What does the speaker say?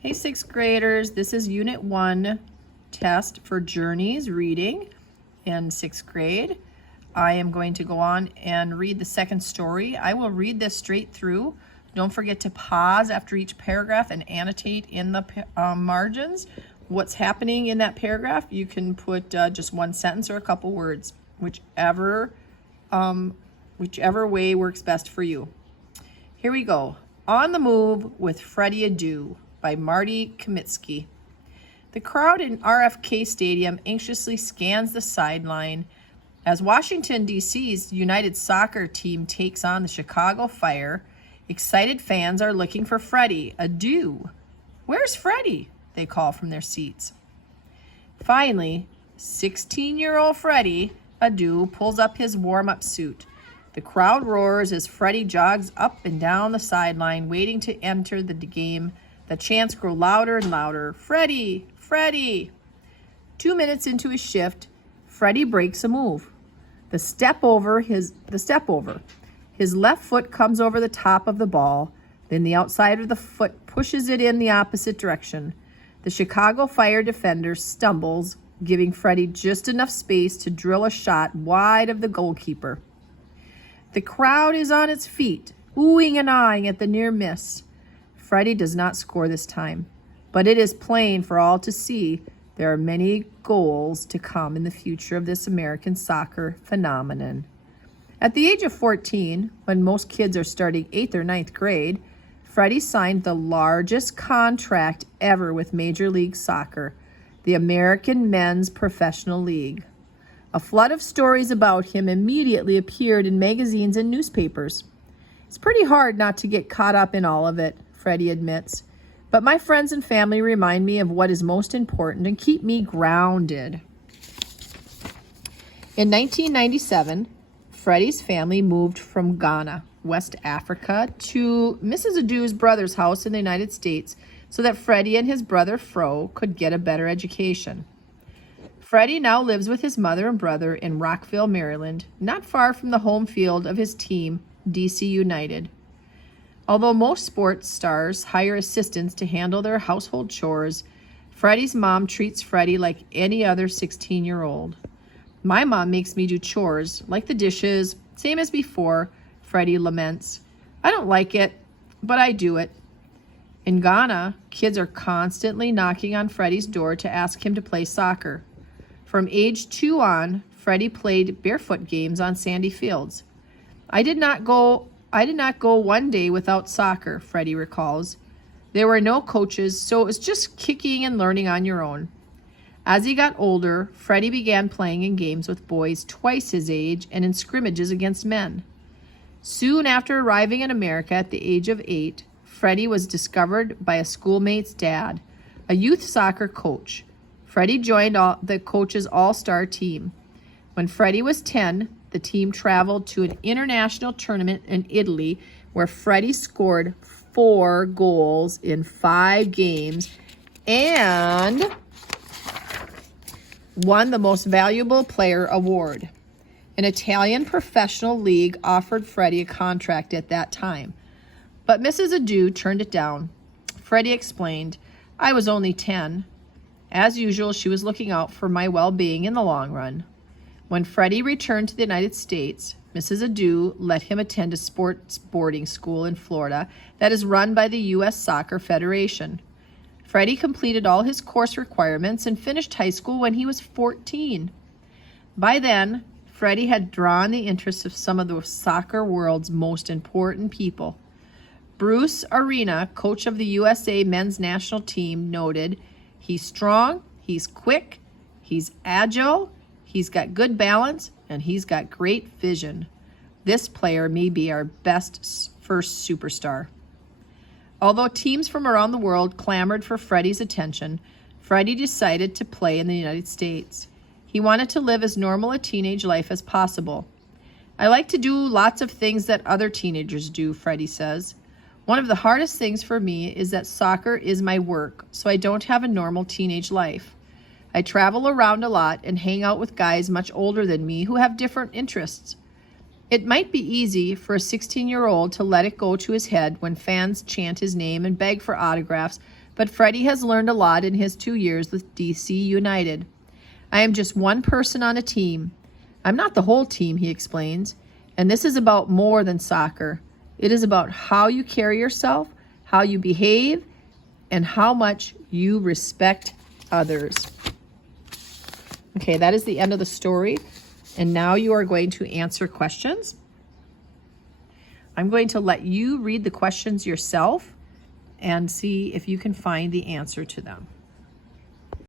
Hey, sixth graders, this is Unit 1 test for Journeys reading in sixth grade. I am going to go on and read the second story. I will read this straight through. Don't forget to pause after each paragraph and annotate in the margins what's happening in that paragraph. You can put just one sentence or a couple words, whichever way works best for you. Here we go. On the Move with Freddy Adu by Marty Kamitsky. The crowd in RFK Stadium anxiously scans the sideline as Washington, D.C.'s United Soccer team takes on the Chicago Fire. Excited fans are looking for Freddy Adu. Where's Freddy? They call from their seats. Finally, 16-year-old Freddy Adu pulls up his warm-up suit. The crowd roars as Freddy jogs up and down the sideline, waiting to enter the game. The chants grow louder and louder. Freddy! Freddy! 2 minutes into his shift, Freddy breaks a move. The step over. His left foot comes over the top of the ball. Then the outside of the foot pushes it in the opposite direction. The Chicago Fire defender stumbles, giving Freddy just enough space to drill a shot wide of the goalkeeper. The crowd is on its feet, oohing and ahhing at the near miss. Freddy does not score this time, but it is plain for all to see there are many goals to come in the future of this American soccer phenomenon. At the age of 14, when most kids are starting 8th or 9th grade, Freddy signed the largest contract ever with Major League Soccer, the American Men's Professional League. A flood of stories about him immediately appeared in magazines and newspapers. It's pretty hard not to get caught up in all of it, Freddy admits, but my friends and family remind me of what is most important and keep me grounded. In 1997, Freddy's family moved from Ghana, West Africa, to Mrs. Adu's brother's house in the United States so that Freddy and his brother Fro could get a better education. Freddy now lives with his mother and brother in Rockville, Maryland, not far from the home field of his team, DC United. Although most sports stars hire assistants to handle their household chores, Freddy's mom treats Freddy like any other 16-year-old. My mom makes me do chores, like the dishes, same as before, Freddy laments. I don't like it, but I do it. In Ghana, kids are constantly knocking on Freddy's door to ask him to play soccer. From age 2 on, Freddy played barefoot games on sandy fields. I did not go one day without soccer, Freddy recalls. There were no coaches, so it was just kicking and learning on your own. As he got older, Freddy began playing in games with boys twice his age and in scrimmages against men. Soon after arriving in America at the age of 8, Freddy was discovered by a schoolmate's dad, a youth soccer coach. Freddy joined the coach's all-star team. When Freddy was 10, the team traveled to an international tournament in Italy where Freddy scored 4 goals in 5 games and won the Most Valuable Player award. An Italian professional league offered Freddy a contract at that time, but Mrs. Adu turned it down. Freddy explained, "I was only 10. As usual, she was looking out for my well-being in the long run." When Freddy returned to the United States, Mrs. Adu let him attend a sports boarding school in Florida that is run by the U.S. Soccer Federation. Freddy completed all his course requirements and finished high school when he was 14. By then, Freddy had drawn the interest of some of the soccer world's most important people. Bruce Arena, coach of the USA men's national team, noted, "He's strong, he's quick, he's agile, he's got good balance, and he's got great vision. This player may be our best first superstar." Although teams from around the world clamored for Freddy's attention, Freddy decided to play in the United States. He wanted to live as normal a teenage life as possible. "I like to do lots of things that other teenagers do," Freddy says. "One of the hardest things for me is that soccer is my work, so I don't have a normal teenage life. I travel around a lot and hang out with guys much older than me who have different interests. It might be easy for a 16-year-old to let it go to his head when fans chant his name and beg for autographs, but Freddy has learned a lot in his 2 years with DC United. I am just one person on a team. I'm not the whole team, he explains. And this is about more than soccer. It is about how you carry yourself, how you behave, and how much you respect others. Okay, that is the end of the story. And now you are going to answer questions. I'm going to let you read the questions yourself and see if you can find the answer to them.